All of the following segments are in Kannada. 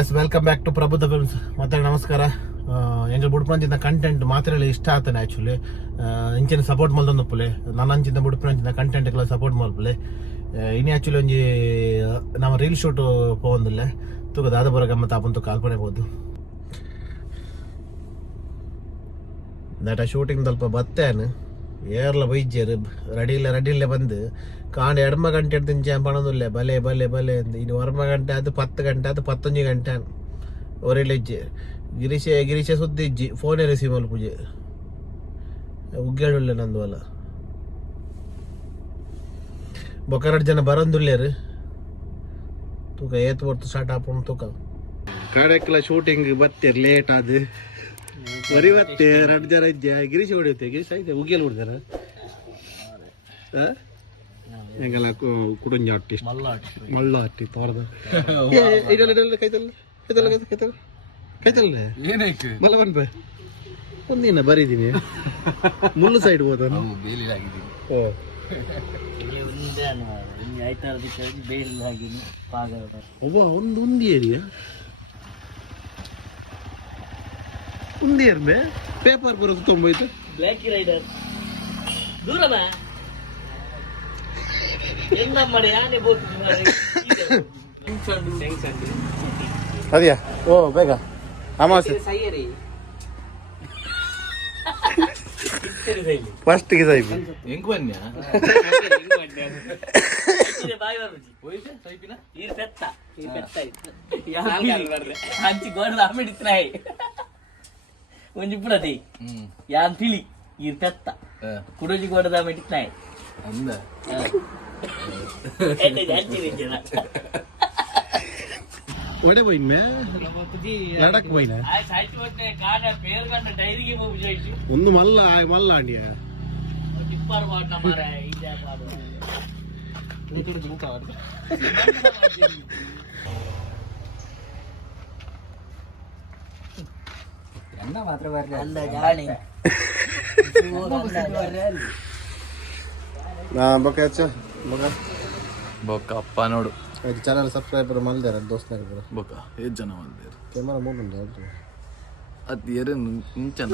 ಎಸ್ ವೆಲ್ಕಮ್ ಬ್ಯಾಕ್ ಟು ಪ್ರಬುದ್ಧ ಫಿಲ್ಮ್ಸ್. ಮತ್ತೆ ನಮಸ್ಕಾರ. ಎಂಜಲ್ ಬುಡ್ಪಂಚಿನ ಕಂಟೆಂಟ್ ಮಾತ್ರ ಇಷ್ಟ ಆಗ್ತಾನೆ ಆ್ಯಕ್ಚುಲಿ. ಇಂಚಿನ ಸಪೋರ್ಟ್ ಮಲ್ದೊಂದುಪ್ಪಲೆ ನನ್ನ ಅಂಚಿನ ಬುಡ್ಪಂಚಿನ ಕಂಟೆಂಟ್ಗೆಲ್ಲ ಸಪೋರ್ಟ್ ಮಲ್ಪಲೆ. ಇನ್ನು ಆ್ಯಕ್ಚುಲಿ ಒಂಜಿ ನಮ್ಮ ರೀಲ್ ಶೂಟ್ ಪೋಂದಿಲ್ಲ ತೂಕದ ಅದು ಬರೋ ಗಮ್ಮತ್ತು ಆಪಂತು ಕಾಲ್ಪನೆ ಹೋದು ದಟ ಶೂಟಿಂಗ್ ಸ್ವಲ್ಪ ಬತ್ತೇನು ಏರ್ಲ ಬೈಜ್ಯರು ರೆಡಿಲ್ಲ ಬಂದು ಕಾಂಡ ಎಡಮ ಗಂಟೆ ತಿಂಚ ಪಣದಿಲ್ಲ ಬಲೆ ಬಲೆ ಬಲೆ ಅಂತ. ಇನ್ನು ಹೊರಮ ಗಂಟೆ ಅದು 10 ಗಂಟೆ ಅದು 11 ಗಂಟೆ ಒರಿಲಿಜ್ಜೆ ಗಿರೀಶ ಸುದ್ದಿ ಇಜ್ಜಿ ಫೋನೇ ರಿಸೀವ್ ಮಲ್ಪುಜೆ ಉಗ್ಗೇಳುಳ್ಳೆ ನಂದು ಅಲ್ಲ ಬೊಕ್ಕ ಜನ ಬರಂದುಲ್ಲೇರು ತೂಕ ಏತ್ ಬರ್ತು ಸ್ಟಾರ್ಟ್ ಆಪುಂಡು ತೂಕ ಕಾಡಕ್ಕೆಲ್ಲ ಶೂಟಿಂಗ್ ಬತ್ತೇರು ಲೇಟ್ ಅದು ಬರೀ ಮತ್ತೆ 2 ಜನ ಇಜ್ಜೆ ಗಿರೀಶ್ ಹೊಡೆಯುತ್ತೆ ಗಿರೀಶ್ ಆಯ್ತು ಉಗ್ಗೇಲ್ ಹೊಡ್ದಾರ ಹೆಂಗೆಲ್ಲ ಕುಡಂಜ ಅಟ್ಟಿ ಮಳ್ಳ ಅಟ್ಟಿ ತೋರದ ಕೈತಲ್ಲ ಮಲ್ಲ ಬನ್ಪ ಒಂದಿನ ಬರೀತೀನಿ ಮುಳ್ಳು ಸೈಡ್ ಹೋದ ಒಂದು ಉಂದಿ ಏರಿಯಾ ಉಂದಿ ಏರ್ಬೆ ಪೇಪರ್ ಬರೋದು ತೊಂಬೈತು ಬ್ಲ್ಯಾಕ್ ರೈಡರ್ ದೂರ ಅದ್ಯಾ ಓ ಬೇಗ ಅಮಾವಾಸ್ಯೆ ಫಸ್ಟ್ಗೆ ಸೈಬ್ ಹೆಂಗ್ ಬನ್ಯ ಒಂಜಿ ಪುಡತಿ ಯಾನ್ ತಿಳಿ ಈರ್ ಪೆತ್ತ ಕುಡೋಜಿ ಗೋಡದ ಮೆಟ್ಟಿತ್ನಾಯ್ ಅಂದ ಒಡೆ ಬೈನ್ ಲಡಕ್ ಬೈನ ಒಂದು ಮಲ್ಲ ಆಂಡಿಯ ಮಾತ್ರ ಬರ್ಲಿ ಬೊಕ್ಕ ಅಪ್ಪ ನೋಡು ಚಾನಲ್ ಸಬ್ಸ್ಕ್ರೈಬರ್ ಮಲ್ದಾರ ದೋಸ್ತ ಬೊಕ್ಕ ಏತ್ ಜನ ಬಂದಿರು ಕ್ಯಾಮರಾ ಮೂರು ಅದ್ ಎರೆ ಇಂಚನ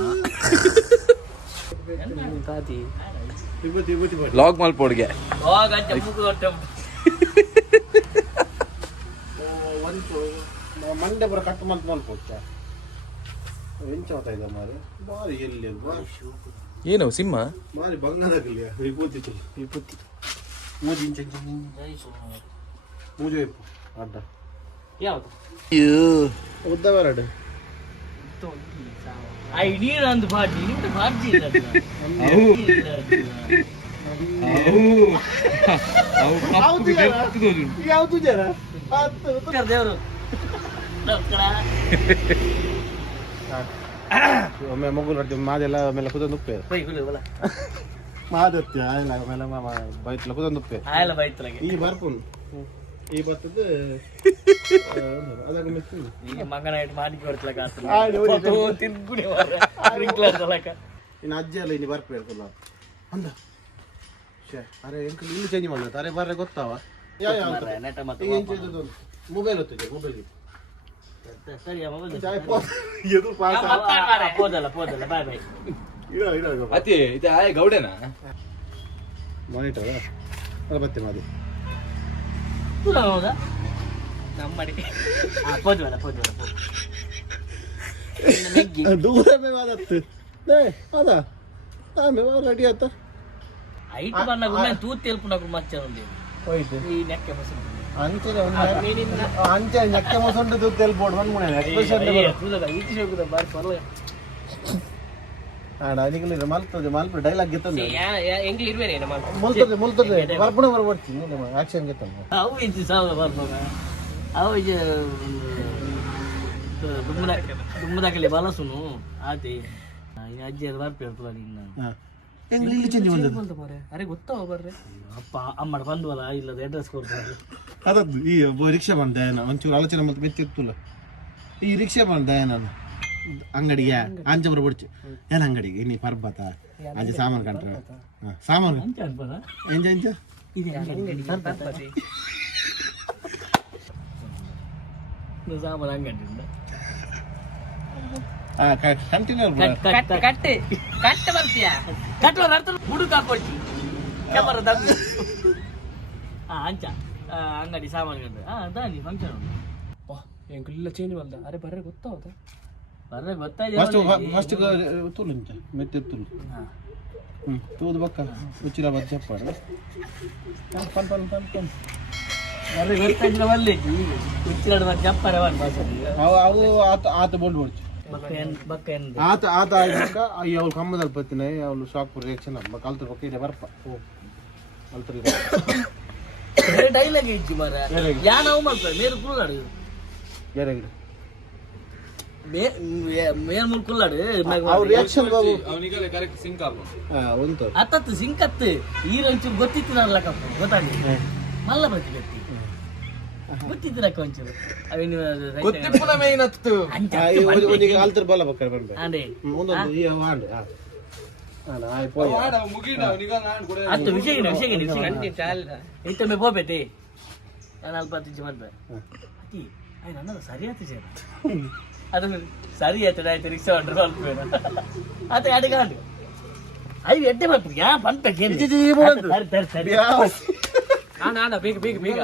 ಲಾಗ್ ಮಲ್ಪೋಡ್ಗೆ ಮಂಡೆ ಬರ ಕಟ್ ಮಂತ್ ಮಲ್ಪೋಡ್ತ ಎಂಚ ಮಾರಿ ಬಾರಿ ಎಲ್ಲಿ ಏನು ಸಿಂಹ ಮಾರಿ ಬಂಗಾರದಲ್ಲಿ ವಿಭೂತಿ ಮೂಜು ಅಡ್ಡ ಯಾವುದು ಉದ್ದ ಬರಡು ನೀನೊಂದು ಬಾಜಿ ನಿಮ್ದು ಬಾಜಿ ಯಾವ್ದು ಜನ ದೇವರು ಒಮ್ಮೆ ಮಗುಲ್ ಹೊಡ್ತೀವಿ ಮಾದೆಲ್ಲ ಆಮೇಲೆ ಕುದೊಂದು ಉಪ್ಪೆ ಮಾದತ್ಯ ಆಮೇಲೆ ಬೈತ್ಲ ಕುದೊಂದು ಉಪ್ಪೆ ಈ ಬರ್ಪುನ್ ಈ ಬರ್ತದ ಅದಾಗ ಮೆಚ್ಚು ಈಗ ಮಗನ ಮಾಡಿ ಕೊಡ್ತಲಕ ಇನ್ನು ಅಜ್ಜಿ ಅಲ್ಲ ಇನ್ನು ಬರ್ಪು ಹೇಳ್ಕಲ್ಲ ಅಂದ ಅರೆ ಎಂಕಲ್ ಇಲ್ಲಿ ಚೇಂಜ್ ಮಾಡ್ಲ ಅರೆ ಬರ್ರೆ ಗೊತ್ತಾವ ಮೊಬೈಲ್ ಹೊತ್ತಿದೆ ಮೊಬೈಲ್ ಗೌಡೆನಾ ಮಾನಿಟರ್ ಬತ್ತೆ ಮಾದಿ ಹೌದಾ ನಮ್ಮಡಿ ದೂರಮೇ ವಾದತ್ತು ಅದ ಆಮೇಲೆ ರೆಡಿ ಆತ ಐಟ್ ಬಣ್ಣ ತೂತ್ ತೆಲ್ಪು నాకు ಮಚ್ಚ ఉంది ಹೋಯ್ತು ಈ ನೆಕ್ಕೆ ಮಸು ಅಂಚೆ ನೆಕ್ಕೆ ಮಸೊಂಡು ತೂತ್ ತೆಲ್ಪೋಡು ಬಂದ್ಮುನೆ ಎಕ್ಸ್ಪ್ರೆಷನ್ ಈಚೆ ಹೋಗುದ ಬಾರಿ ಪರಲ್ಲ ಆಡ ನಿಗಲಿರ ಮಲ್ಪು ಡೈಲಾಗ್ ಗೆತ್ತಂದು ಎಂಗ್ಲಿ ಇರ್ವೇನೆ ನಮ್ಮ ಮುಲ್ತದೆ ಬರ್ಪುಣ ಬರ್ಬಿಡ್ತೀನಿ ಆಕ್ಷನ್ ಗೆತ್ತಂದು ಅವು ಇಂಚಿ ಸಾವ ಬರ್ಬೋಗ ಅವು ದುಮ್ಮದಾಕಲಿ ಬಲಸುನು ಆತಿ ಅಜ್ಜಿ ಅದು ಬರ್ಪಿರ್ತಲ್ಲ ನಿನ್ನ ಇಲ್ಲಿ ಚೇಂಜ್ ಮಾಡಿದೆ ಅರೆ ಗೊತ್ತಾವ ಬರ್ರೆ ಅಪ್ಪ ಅಮ್ಮಡ ಬಂದ್ವಲ್ಲ ಇಲ್ಲದ ಅಡ್ರೆಸ್ ಕೊಡ್ತಾರೆ ಅದದ್ದು ಈ ರಿಕ್ಷಾ ಬಂದ ಒಂಚೂರು ಆಲೋಚನೆ ಮತ್ತೆ ಬೆತ್ತಿರ್ತಲ್ಲ ಈ ರಿಕ್ಷಾ ಬಂದ ನಾನು ಅಂಗಡಿಗೆ ಅಂಚ ಬರ್ಬಿಡ್ಚು ಏನ್ ಅಂಗಡಿಗೆ ನೀ ಪರ್ಬತ ಅಂಚ ಸಾಮಾನು ಕಂಡ್ರ ಸಾಮಾನು ಎಂಜ ಎಂಜ ಸಾಮಾನು ಅಂಗಡಿ ಕಂಟಿನ್ಯೂ ಕಟ್ಟೆ ಬರ್ತೀಯ ಕಟ್ಟುವ ಅರ್ಥ ಹುಡುಕ ಹಾಕೊಳ್ತಿ ಕ್ಯಾಮರಾ ದಬ್ಬಿ ಅಂಚ ಅಂಗಡಿ ಸಾಮಾನುಗಳು ದಾನಿ ಫಂಕ್ಷನ್ ಉಂಟು ಎಂಕುಲ್ಲ ಚೇಂಜ್ ಮಾಡ್ದ ಅರೆ ಬರ್ರೆ ಗೊತ್ತಾವದ ಬರ್ರೆ ಗೊತ್ತಾಯ್ತು ಫಸ್ಟ್ ತುಳು ಇಂಚ ಮೆತ್ತೆ ತುಳು ತೂದು ಬಕ್ಕ ಉಚ್ಚಿಲ ಬದ್ ಚಪ್ಪಾಡು ಪನ್ ಪನ್ ಪನ್ ಪನ್ ಬರ್ರೆ ಗೊತ್ತಾಯ್ತಿಲ್ಲ ಒಳ್ಳೆದು ಉಚ್ಚಿಲಾಡು ಮತ್ತೆ ಜಪ್ಪರೆ ಬನ್ ಬಾಸಲ್ಲಿ ಅವು ಆತ ಬೋಲ್ಡ್ ಹೊಡ್ಚು ಬಕ್ಕ ಎಂದು ಆತ ಆಯ್ತಕ್ಕ ಅವಳು ಕಮ್ಮದಲ್ಲಿ ಬತ್ತಿನ ಅವಳು ಶಾಕ್ ರಿಯಾಕ್ಷನ್ ಅಮ್ಮ ಕಲ್ತ್ರ ಬಕ್ಕ ಇದೆ ಬರ್ಪ ಕಲ್ತ್ರ ಡೈಲಾಗ್ ಇಜ್ಜಿ ಮರ ಯಾನ ಅವು ಮಾಡ್ತಾರೆ ಮೇರು ಕುಳ್ಳಾಡು ಬೇರೆ ಮೇಲ್ ಮುಲ್ ಕುಳ್ಳಾಡು ಅವ್ರ ರಿಯಾಕ್ಷನ್ ಅವನಿಗೆಲ್ಲ ಕರೆಕ್ಟ್ ಸಿಂಕ್ ಆಗ್ಬೋದು ಒಂದು ಅತ್ತತ್ತು ಸಿಂಕತ್ತು ಈರಂಚೂರು ಗೊತ್ತಿತ್ತು ನಾನು ಲಕ್ಕಪ್ಪ ಗೊತ್ತಾಗ್ಲಿ ಮಲ್ಲ ಬತ್ತಿ ಗಟ್ಟಿ ಗೊತ್ತಿದ್ರಕ್ಕ ಒಂಚೂರು ಗೊತ್ತಿಪ್ಪುನ ಮೇನ್ ಹತ್ತು ಕಲ್ತ್ರ ಬಲ್ಲ ಬಕ್ಕ ಬಂದೆ ಅಂಡೆ ಒಂದೊಂದು ಈ ಹಾಂಡು ಮುಗಿಡ ಅತ್ತು ವಿಷಯ ಇತ್ತೊಮ್ಮೆ ಹೋಗ್ಬೇತಿ ನಾನು ಅಲ್ಪ ತಿಂಚು ಮಾಡ್ಬೇ ಅತಿ ಆಯ್ತು ಅನ್ನೋದು ಸರಿ ಆಯ್ತು ಸೇರ ಅದು ಸರಿ ಆಯ್ತು ಆಯ್ತು ರಿಕ್ಷಾ ಹೊಂಡ್ರು ಅಲ್ಪೇನ ಆತ ಅಡಿಗಾಂಡು ಐದು ಎಡ್ಡೆ ಬರ್ತು ಯಾ ಬಂತ ಸರಿ ಆಡ ಬೇಗ ಬೇಗ ಬೇಗ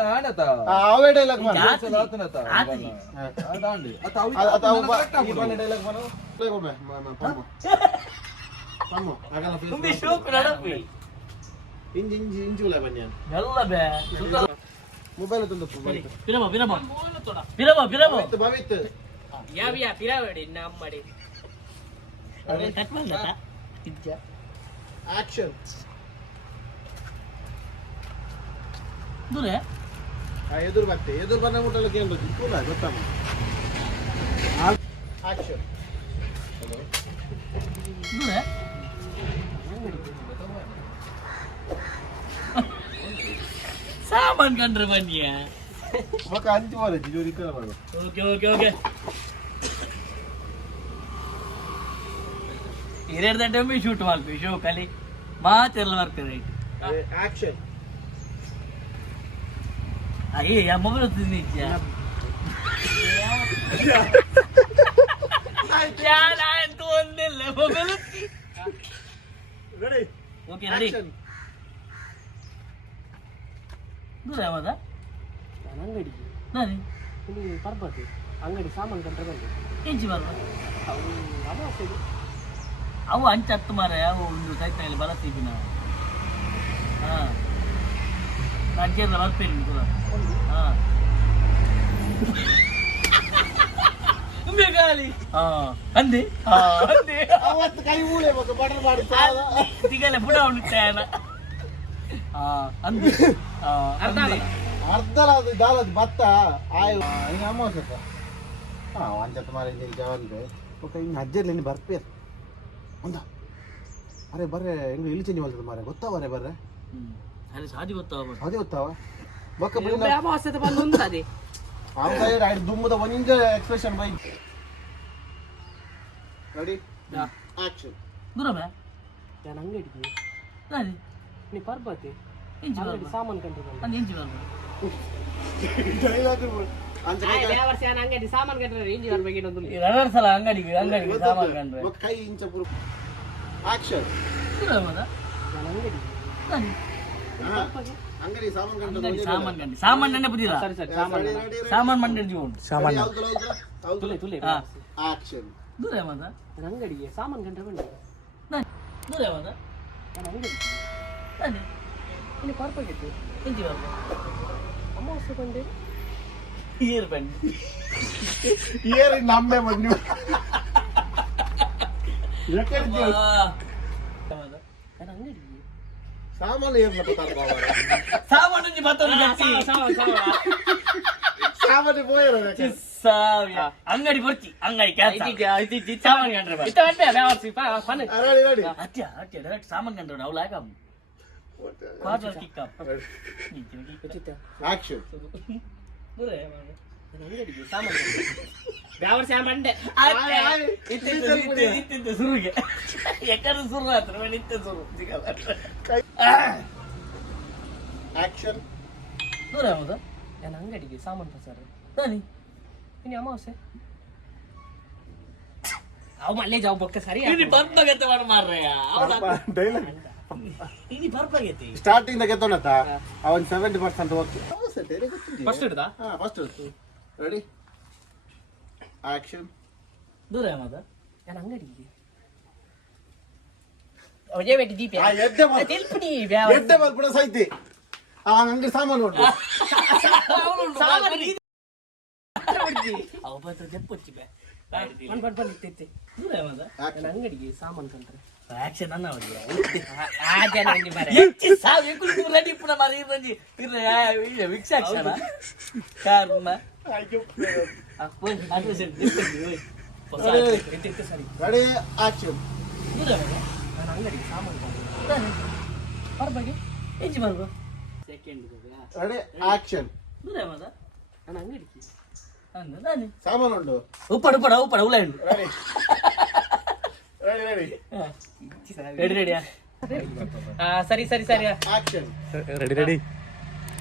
ಅವೇ ಡೈಲಾಗ್ ಇಂಜುಲ ಬನ್ನಿ ಎಲ್ಲ ಬೇ ಮೊಬೈಲ್ ತಂದು ಭವಿತ್ ಯಾವ್ಯಾ ಪಿರಾವಡಿ ನಮ್ಮಡಿ ಆಕ್ಷನ್ ದೂರೆ ಎದುರು ಬರ್ತೆ ಎದುರು ಬಂದ ಮುಟ್ಟಲ್ಲ ಕೇಳಿ ಕೂಲ ಗೊತ್ತಮ್ಮ ಆಕ್ಷನ್ ದೂರೆ ಸಾಮಾನ್ ಕಂಡ್ರೆ ಬನ್ನಿಯ ಮಕ್ಕ ಅಂಚು ಮಾರ ಜೋರಿ ಕಲ ಮಾಡು ಓಕೆ ಹಿರಿಯರ್ದ ಟೈಮಿ ಶೂಟ್ ಮಾಡ್ತೀವಿ ಶೋ ಕಲಿ ಮಾತೆಲ್ಲ ಬರ್ತೇವೆ ಆಕ್ಷನ್ ಅಯ್ಯ ಯಾ ಮೊಬೈಲ್ ಹೊತ್ತಿದ್ದೀನಿ ನಾನಂತೂ ಒಂದಿಲ್ಲ ಮೊಬೈಲ್ ರೆಡಿ ಓಕೆ ರೆಡಿ ದೂರ ಯಾವಾಗ ನಾನು ಅಂಗಡಿಗೆ ನಾನೇ ಇಲ್ಲಿ ಬರ್ಬಾರ್ದು ಅಂಗಡಿ ಸಾಮಾನು ಕಂಡ್ರೆ ಬಂದು ಎಂಚಿ ಬರುವ ಅಮಾವಾಸ್ಯೆಗೆ ಅವು ಅಂಚ ಹತ್ತು ಮಾರ ಅವು ಒಂದು ಸೈತಾಗಲಿ ಬಳಸ್ತೀವಿ ನಾವು ಹಾಂ ನಾನು ಕೇರಳ ಬರ್ತೇನೆ ಕೂಡ ಹಾಂ ಗಾಳಿ ಅಂದೆ ಅವತ್ತು ಕೈ ಊಳೆ ಮಕ್ಕ ಬಟರ್ ಮಾಡಿ ತಿಗಲೆ ಬುಡ ಉಳಿತಾಯನ ಅಂದೆ ಅರ್ಧಲ ಅದು ದಾಲದ ಭತ್ತ ಆಯ್ ಹಿಂಗೆ ಅಮಾವಾಸ್ಯ ಅಂಚತ್ತ ಮಾರ ಇಲ್ಲಿ ಜಾವಲ್ದೆ ಓಕೆ ಹಿಂಗೆ ಅಜ್ಜಲ್ಲಿ ಇನ್ನು ಬರ್ಪೇರು ಒಂದ ಅರೆ ಬರ್ರೆ ಹೆಂಗೆ ಇಲ್ಲಿ ಚೇಂಜ್ ಮಾಡ್ತದೆ ಮಾರೆ ಗೊತ್ತಾವರೆ ಬರ್ರೆ ಅದೇ ಸಾದಿ ಗೊತ್ತಾವ ಅದೇ ಗೊತ್ತಾವ ಬೊಕ್ಕ ಅಮಾವಾಸ್ಯದ ಬಂದು ಉಂಟದೆ ಅವ್ರ ದುಮ್ಮದ ಒಂಜ ಎಕ್ಸ್ಪ್ರೆಷನ್ ಬೈ ರೆಡಿ ಆಕ್ಷನ್ ದೂರ ಬೇ ನಾನು ಅಂಗಡಿಗೆ ನಾನೇ ನೀ ಬರ್ಬಾತಿ ಎಂಚಿ ಅಂಗಡಿ ಸಾಮಾನು ಕಂಡ್ರೆ ಬಂದು ನಾನು ಎಂಚಿ ಬರ್ಬ ಡೈಲಾಗ್ ಅಂತ ವರ್ಷ ಅಂಗಡಿ ಸಾಮಾನು ಕಂಡ್ರೆ ಇಂಜಿ ಬರ್ಬೇಕು ಇನ್ನೊಂದು ಎರಡು ಸಲ ಅಂಗಡಿಗೆ ಸಾಮಾನು ಕಂಡ್ರೆ ಬೊಕ್ಕ ಕೈ ಇಂಚ ಪುರು ಆಕ್ಷನ್ ದೂರ ಮದ ನಾನು ಅಂಗಡಿಗೆ ನಾನೇ ಅಂಗಡಿ ಸಾಮಾನು ಕಂಡು ಅಂಗಡಿ ಸಾಮಾನು ಕಂಡು ಸಾಮಾನು ನೆನ್ನೆ ಬುದಿಲ್ಲ ಸರಿ ಸಾಮಾನು ಸಾಮಾನು ಮಂಡ್ಯ ಜೀವ ತುಲೆ ತುಲೆ ಆಕ್ಷನ್ ದೂರ ಮದ ನಾನು ಅಂಗಡಿಗೆ ಸಾಮಾನು ಕಂಡ್ರೆ ಬಂದು ನಾನು ದೂರ ಮದ ನಾನು ಅಂಗಡಿ ನಾನೇ ಇಲ್ಲಿ ಬರ್ಬೇಕಿತ್ತು ಎಂಚಿ ಬರ್ಬ ಅಮಾವಾಸ್ಯೆ ಬಂದೆ ಏರ್ ಬಂದು ಏರಿ ನಮ್ಮೆ ಬಂದು ನಾನು ಅಂಗಡಿಗೆ ಸಾಮಾನು ಏರ್ಲ ಸಾಮಾನು ಮತ್ತೊಂದು ಗಟ್ಟಿ ಸಾಮಾನು ಪೋಯರ ಅಂಗಡಿ ಬರ್ತಿ ಅಂಗಡಿ ಸಾಮಾನು ಕಂಡ್ರೆ ರೆಡಿ ರೆಡಿ ಅತ್ಯ ಡೈರೆಕ್ಟ್ ಸಾಮಾನು ಕಂಡ್ರೆ ಅವ್ಳು ಯಾಕ ಕ್ವಾರ್ಟರ್ ಕಿಕ್ ಆಕ್ಷನ್ ಅಂಗಡಿಗೆ ಸಾಮಾನು ಯಾವ ಮಂಡೆ ಇತ್ತಿತ್ತು ಸುರುಗೆ ಎಕರೆ ಸುರು ಹತ್ರ ನಿತ್ಯ ಸುರು ಸಿಗಲ್ಲ ಆಕ್ಷನ್ ದೂರ ಹೌದಾ ನಾನು ಅಂಗಡಿಗೆ ಸಾಮಾನು ಸರ್ ನಾನಿ ಇನ್ನು ಅಮಾವಾಸ್ಯೆ ಅವು ಮಲ್ಲೆ ಜಾವ್ ಬೊಕ್ಕ ಸರಿ ini ಬರ್ಬಾಗತ್ತೆ ಮಾಡ ಮಾರ್ರಯ್ಯ ini ಬರ್ಬಾಗತ್ತೆ ಸ್ಟಾರ್ಟಿಂಗ್ ದಾಗ ಎತ್ತೋಣತ ಅವನ್ 70% ಓಕೆ ಫಸ್ಟ್ ಇಡ್ದಾ ಫಸ್ಟ್ ರೆಡಿ ಆಕ್ಷನ್ ದೂರ ಮಾದ ನಾನು ಅಂಗಡಿಗೆ ಅವಜೆ ಬೆಟ್ಟಿ ದೀಪ ಎದ್ದೆ ಬಾ ತೆಲ್ಪುನಿ ಎದ್ದೆ ಬರ್ಬಿಡ ಸೈತಿ ಅಂಗಡಿ ಸಾಮಾನು ಉಂಟು ಅವ ಬಂದು ಜಪ್ಪೊಚ್ಚಿ ಬೇ ಬನ್ ಇತ್ತೈತಿ ದೂರ ಮಾದ ನಾನು ಅಂಗಡಿಗೆ ಸಾಮಾನು ಕಂಡ್ರೆ ಆಕ್ಷನ್ ಅನ್ನ ಅವಳಿಗೆ ಆ ಜನ ಇಲ್ಲಿ ಬರ ಹೆಚ್ಚಿ ಸಾವು ಎಕ್ಕುಳು ರೆಡಿ ಪುನ ಮಾರಿ ಇರಂಜಿ ಇರ ವಿಕ್ಸ್ ಆಕ್ಷನ್ ಕಾರ್ನ ಹೋಯ್ ಅದು ಸರಿ ಹೋಯ್ ಸರಿ ರೆಡಿ ಆಕ್ಷನ್ ದೂರ ಮಾದ ನಾನು ಅಂಗಡಿಗೆ ಸಾಮಾನು ಕಂಡ್ರೆ ಬರ್ಬಾಗೆ ಹೆಜ್ಜೆ ಬರ್ಬ ಸೆಕೆಂಡ್ ರೆಡಿ ಆಕ್ಷನ್ ದೂರ ಮಾದ ನಾನು ಅಂಗಡಿಗೆ ಅಂದ ನಾನು ಸಾಮಾನು ಉಂಟು ಉಪ್ಪಡ ಉಲಾಂಡು ರೆಡಿ ರೆಡಿ ರೆಡಿ ರೆಡಿಯಾ ಸರಿ ಆಕ್ಷನ್ ರೆಡಿ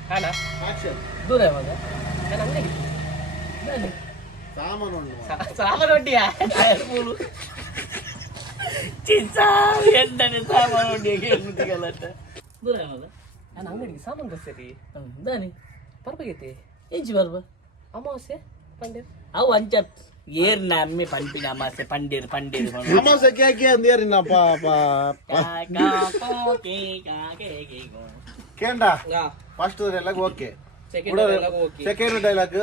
ಹಾನ ಆಕ್ಷನ್ ದೂರ ಮಾದ ನಾನು ಅಂಗಡಿಗೆ ನಾನು ಸಾಮಾನು ಉಂಟು ಸಾಮಾನು ಒಡ್ಡಿಯಾ ಮೂಲು ಚಿಂಚಾ ಎಂದನೆ ಸಾಮಾನು ಒಡ್ಡಿಗೆ ಮುಟ್ಟಿಗಲತ್ತ ದೂರ ಮಾದ ನಾನು ಅಂಗಡಿಗೆ ಸಾಮಾನು ಬಸ್ಸರಿ ದಾನಿ ಬರ್ಬಾಗೈತಿ ಹೆಜ್ಜೆ ಬರ್ಬ ಅಮಾವಾಸ್ಯೆ ಪಂಡೆ ಅವು ಅಂಚತ್ ಏರ್ ನಮ್ಮೆ ಪಂಪಿನ ಅಮಾಸೆ ಪಂಡೀರ್ ಅಮಾವಾಸ್ಯಕ್ಕೆ ಯಾಕೆ ಅಂದೇರಿನ ಕೇಂಡ first dialogue okay second dialogue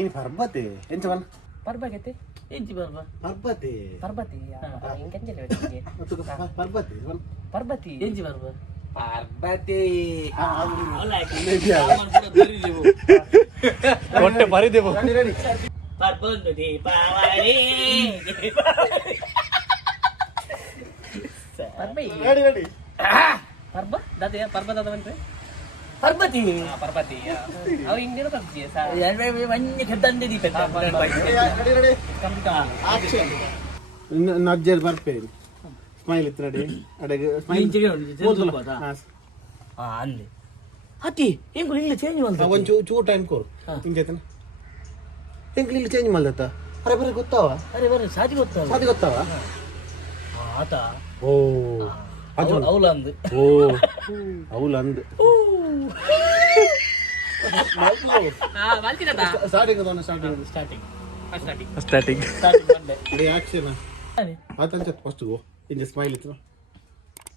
ಇನ್ ಪರ್ಬತೆ ಎಂಚವನ್ ಬರ್ಬಾಗೈತಿ ಹೆಜ್ಜೆ ಬರ್ಬ ಪರ್ಬತೆ ಪರ್ಬತಿ ಹಿಂಗಂಜಲಿ ಪರ್ಬತೆ ಪರ್ಬತಿ ಹೆಜ್ಜೆ ಬರ್ಬ ಪಾರ್ಬತಿ ಹೊಟ್ಟೆ ಬರಿದೇವು ರೆಡಿ ಬರ್ಬಂದು ದೀಪಾವಳಿ ಪರ್ಬೈ ರೆಡಿ ಪರ್ಬ ದಾದ ಪರ್ಬ ದಾದ ಬಂದ್ರೆ ಪರ್ಬತಿ ಪರ್ಬತಿ ಅವು ಹಿಂಗೇನು ಬರ್ತೀಯ ಮഞ്ഞ ಕದ್ದಂಡೆ ದೀಪ ರೆಡಿ ಆಕ್ಷನ್ ನಜ್ಜರ್ ಬರ್ಪೇರಿ ಸ್ಮೈಲ್ ಇತ್ತು ರೆಡಿ ಅಡೆಗೆ ಅಂದೆ ಹತ್ತಿ ಹೆಂಗ್ ಇಲ್ಲ ಚೇಂಜ್ ಮಾಡ್ತಾ ಒಂಚೂ ಚೂ ಟೈಮ್ ಕೊರು ಹಿಂಗೈತನ ಹೆಂಗ್ ಇಲ್ಲಿ ಚೇಂಜ್ ಮಾಡ್ದತ್ತ ಅರೆ ಬರೀ ಗೊತ್ತಾವ ಅರೆ ಬರ್ರಿ ಸಾದಿ ಗೊತ್ತಾವ ಸಾದಿ ಗೊತ್ತಾವ ಆತ ಓ ಅದು ಅವಳ ಅಂದು ಓ ಅವಳು ಅಂದ್ ಸ್ಟಾರ್ಟಿಂಗ್ ಸ್ಟಾರ್ಟಿಂಗ್ ಬಂದೆ ರೆಡಿ ಆಕ್ಷನ್ ಆತಂಚ ಫಸ್ಟ್ ಗೋ ಇಂಜ ಸ್ಮೈಲ್ ಇತ್ತು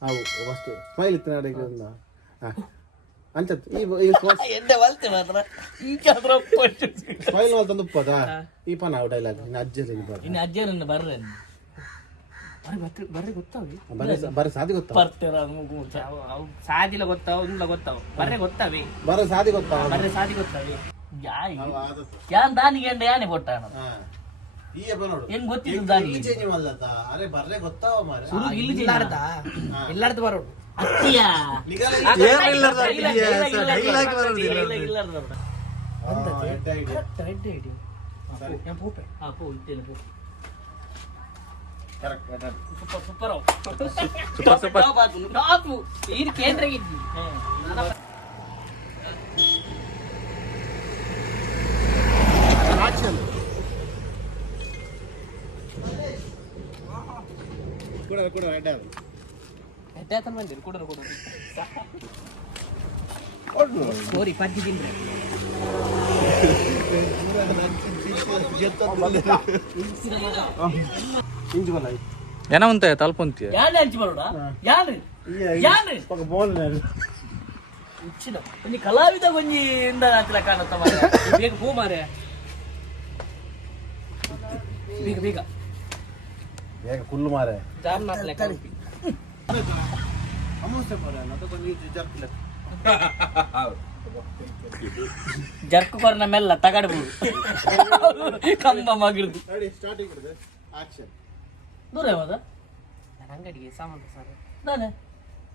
ಅವು ಫಸ್ಟ್ ಸ್ಮೈಲ್ ಇತ್ತು ಅಡೆಗೆ ಒಂದು ಅಂಚತ್ ಈ ಎಂದೆ ವಲ್ತೆ ಮಾತ್ರ ಈಗಾದ್ರ ಸ್ಮೈಲ್ ಮಾಡ್ತಂದು ಉಪ್ಪದ ಈ ಪನ ಅವು ಡೈಲಾಗ್ ಇನ್ನು ಅಜ್ಜಲ್ಲಿ ಇನ್ನು ಅಜ್ಜರನ್ನ ಬರ್ರೆ ಬರ್ರೆ ಗೊತ್ತಾವಿ ಬರೀ ಸಾದಿ ಗೊತ್ತಾವ ಬರ್ತೀರ ಅವು ಸಾದಿಲ ಗೊತ್ತಾವ ಇಲ್ಲ ಗೊತ್ತಾವ ಬರ್ರೆ ಗೊತ್ತಾವಿ ಬರೀ ಸಾದಿ ಗೊತ್ತಾವ ಬರ್ರೆ ಸಾದಿ ಗೊತ್ತಾವಿ ಯಾನ್ ದಾನಿಗೆ ಅಂಡ ಯಾನೆ ಕೊಟ್ಟಾಣ ಈ ಹಬ್ಬ ನೋಡು ಹೆಂಗ್ ಗೊತ್ತಿದ್ದು ದಾನಿಗೆ ಚೇಂಜ್ ಮಾಡ್ಲತ್ತ ಅರೆ ಬರ್ರೆ ಗೊತ್ತಾವ ಮಾರೆ ಸುರು ಇಲ್ಲಿ ಎಲ್ಲಾರ್ದು ಬರೋಡು ಅತ್ತಿಯ ಇದು ಕೇಂದ್ರಗಿದ್ದಿ ಕೂಡ ರೆಡ್ ಎಟ್ಟಾತನ ಬಂದಿರಿ ಕೊಡೋರು ಸೋರಿ ಪದ್ದಿ ತಿಂದ್ರೆ ಏನವಂತ ತಲ್ಪಂತೀಯ ಯಾರು ಹಂಚಿ ಬರೋಡ ಯಾರು ಯಾರು ಇಚ್ಚಿನ ಒಂಜಿ ಕಲಾವಿದ ಗೊಂಜಿ ಇಂದ ಹತ್ತಿರ ಕಾಣುತ್ತ ಮಾರ ಬೇಗ ಹೂ ಮಾರೆ ಬೇಗ ಬೇಗ ಬೇಗ ಕುಲ್ಲು ಮಾರೆ ಜಾರ್ನಾಥ್ ಲೆಕ್ಕ ಅಮೌಂಟ್ ಮಾರೆ ಅದಕ್ಕೊಂದು ಜರ್ಕಿಲ್ಲ ಜರ್ಕು ಕೊರ ನಮ್ಮೆಲ್ಲ ತಗಡ್ಬೋದು ಕಂಬ ಮಗಿಡ್ದು ರೆಡಿ ಸ್ಟಾರ್ಟಿಂಗ್ ಇರ್ತದೆ ಆಕ್ಷನ್ ದೂರ ಯಾವ್ದ ನನ್ನ ಅಂಗಡಿಗೆ ಸಾಮಾನು ಸರ್ ನಾನೇ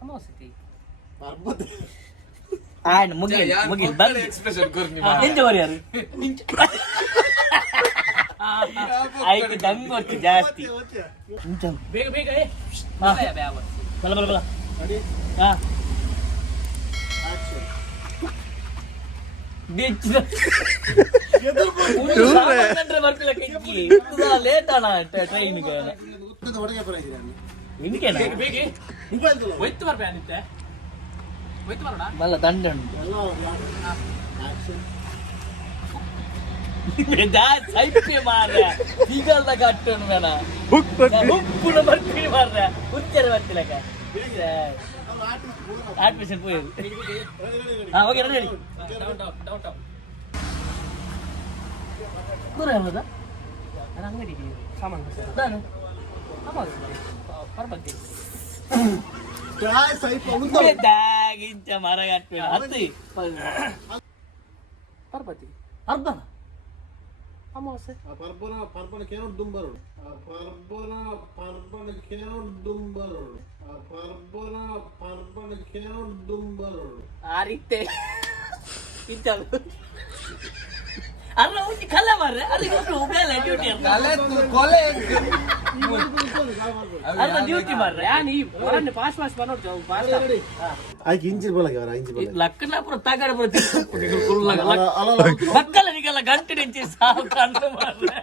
ಅಮಾವಾಸ್ಯತಿ ಪರ್ಬತೆ ಆಯ್ತು ಮುಗಿಲ್ ಮುಗಿಲ್ ಬಂದು ಎಕ್ಸ್ಪ್ರೆಷನ್ ಕೊರ್ನಿ ಎಂತ ಬರಿಯಾರು ಆಯ್ತು ದಂಗ್ ಕೊಡ್ತಿ ಜಾಸ್ತಿ ಬೇಗ ಬೇಗ ಬಲ ಬಲ ಬಲ ರೆಡಿ ಹಾ ಆಕ್ಷನ್ ಬಿಚ್ಚ ಬರ್ತಿಲ್ಲ ಕೈಕಿ ಲೇಟ್ ಅಣ್ಣ ಟ್ರೈನ್ಗೆ ಒಯ್ತು ಬರ್ಬೇ ಅನಿತ್ತೆ ಒಯ್ತು ಬರೋಣ ಮಲ್ಲ ದಂಡ ಉಂಟು ಸೈಪೆ ಮಾರ್ರೆ ಈಗಲ್ದ ಕಟ್ಟೋನು ಬೇಡ ಉಪ್ಪುನ ಬರ್ತೀನಿ ಮಾರ್ರೆ ಉಚ್ಚರ ಬರ್ತಿಲ್ಲಕ ಆರ್ಟಿಫಿಷಿಯಲ್ ಪೋಯ್ ಹಾ ಓಕೆ ರೆಡಿ ಡೌನ್ ದೂರ ಯಾವ್ದ ಅಂಗಡಿಗೆ ಸಾಮಾನು ನಾನು ಬರ್ಬಂತಿ ಇಂಚ ಮರ ಕಟ್ಬೇಡ ಹತ್ತಿ ಬರ್ಬತ್ತಿ ಅರ್ಧ ಅಮಾವಾಸ್ಯೆ ಪರ್ಬನ ಕೇಳೋದು ದುಂಬರು ಪರ್ಬನ ಕೇಳೋದು ದುಂಬರು ಆರಿತ್ತೆ ಇಂಚಲು ಅಲ್ಲ ಉಂಟು ಕಲ್ಲ ಮಾರ್ರೆ ಅದಕ್ಕೆ ಬೇಲೆ ಡ್ಯೂಟಿ ಅಲ್ಲ ಡ್ಯೂಟಿ ಮಾರ್ರೆ ನೀ ಹೊರನ್ನೆ ಪಾಸ್ ಬಂದೋಡ್ತು ಪಾಸ್ ಆಯ್ಕೆ ಇಂಚಿನ ಬಳಗೆ ಅವರ ಇಂಚಿ ಬಳಗೆ ಲಕ್ಕನ ಪುರ ತಾಗಡ ಮಕ್ಕಳ ನಿಗಲ್ಲ ಗಂಟೆ ನಿಂಚಿ ಸಾವು ಕಂಡು ಮಾರ್ರೆ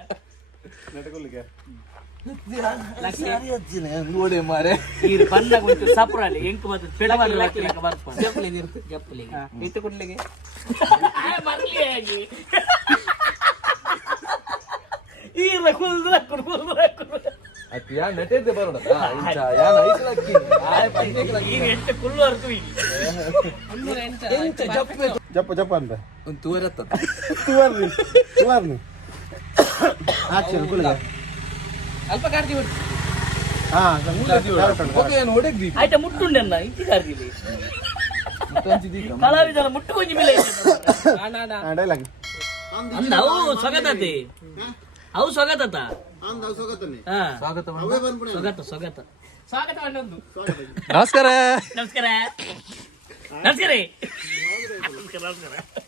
ನೋಡಿ ಮಾರೆ ಈ ಬಂದಾಗ ಒಂದು ಸಪ್ರಾಲಿ ಎಂಕ್ ಮತ್ತೆ ಪೆಡವಾದ ಲಕ್ಕಲಿಕ್ಕೆ ಬರ್ಪ ಜಪ್ಪಲಿಗೆ ಇರುತ್ತೆ ಜಪ್ಪಲಿಗೆ ಇಟ್ಟು ಕೊಡ್ಲಿಗೆ ಬರ್ಲಿ ಆಗಿ ಈರ ಕುಲ್ದ್ರ ಅತ್ ಯಾ ನೆಟೆದ್ದೆ ಬರೋಣ ಯಾನ ಐಕ್ಲಕ್ಕಿ ಈಗ ಎಂಟು ಕುಲ್ಲು ಅರ್ತು ಈಗ ಜಪ್ಪ ಅಂತ ಒಂದು ತೂರತ್ತ ತುವರ್ನಿ ಆಕ್ಷನ್ ಕುಲ್ಗೆ ಅಲ್ಪ ಕಾಡ್ತಿ ಬಿಡು ಹಾ ಓಕೆ ಏನು ಹೊಡೆಗ್ದಿ ಆಯ್ತ ಮುಟ್ಟುಂಡೆ ಅನ್ನ ಇಂಚಿಗಾರ್ದಿಲ್ಲಿ ಕಲಾವಿದರ ಮುಟ್ಟು ಕೊಂಚ ಮೇಲೆ ಡೈಲಾಗ್ ಅಂದ ಅವು ಸ್ವಗತತೆ ಅವು ಸ್ವಗತತ ಹಾ ಸ್ವಾಗತ ಸ್ವಗತ ಸ್ವಗತ ಸ್ವಾಗತ ಅನ್ನೊಂದು ನಮಸ್ಕಾರ ನಮಸ್ಕಾರ ನಮಸ್ಕಾರ ನಮಸ್ಕಾರ